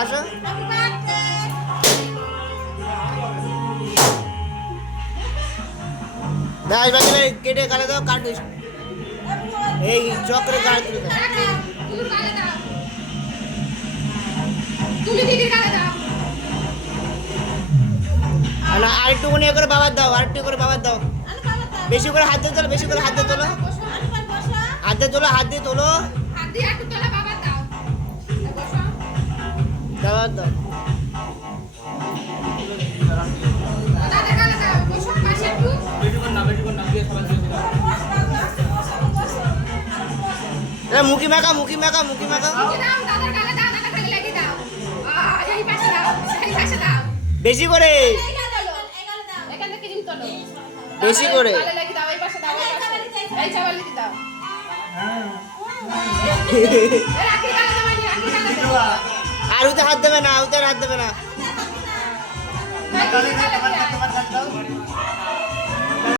হাসো। কেটে গালে দাও, কাট এই চক্রে গালে তুলে দাও। আরেকটুকুনি করে বাবার দাও, আরেকটু করে বাবার দাও। বেশি করে হাত দিয়ে তোলো, বেশি করে হাত দিয়ে তোলো, হাত দিয়ে তোলো, হাত দিয়ে তোলো, বাবার দাও। মুখি মাখা, মুখি মাখা, মুখি মাখা। বেশি করে, বেশি করে। আর উতে হাত দেবে না, উতে হাত দেবে না।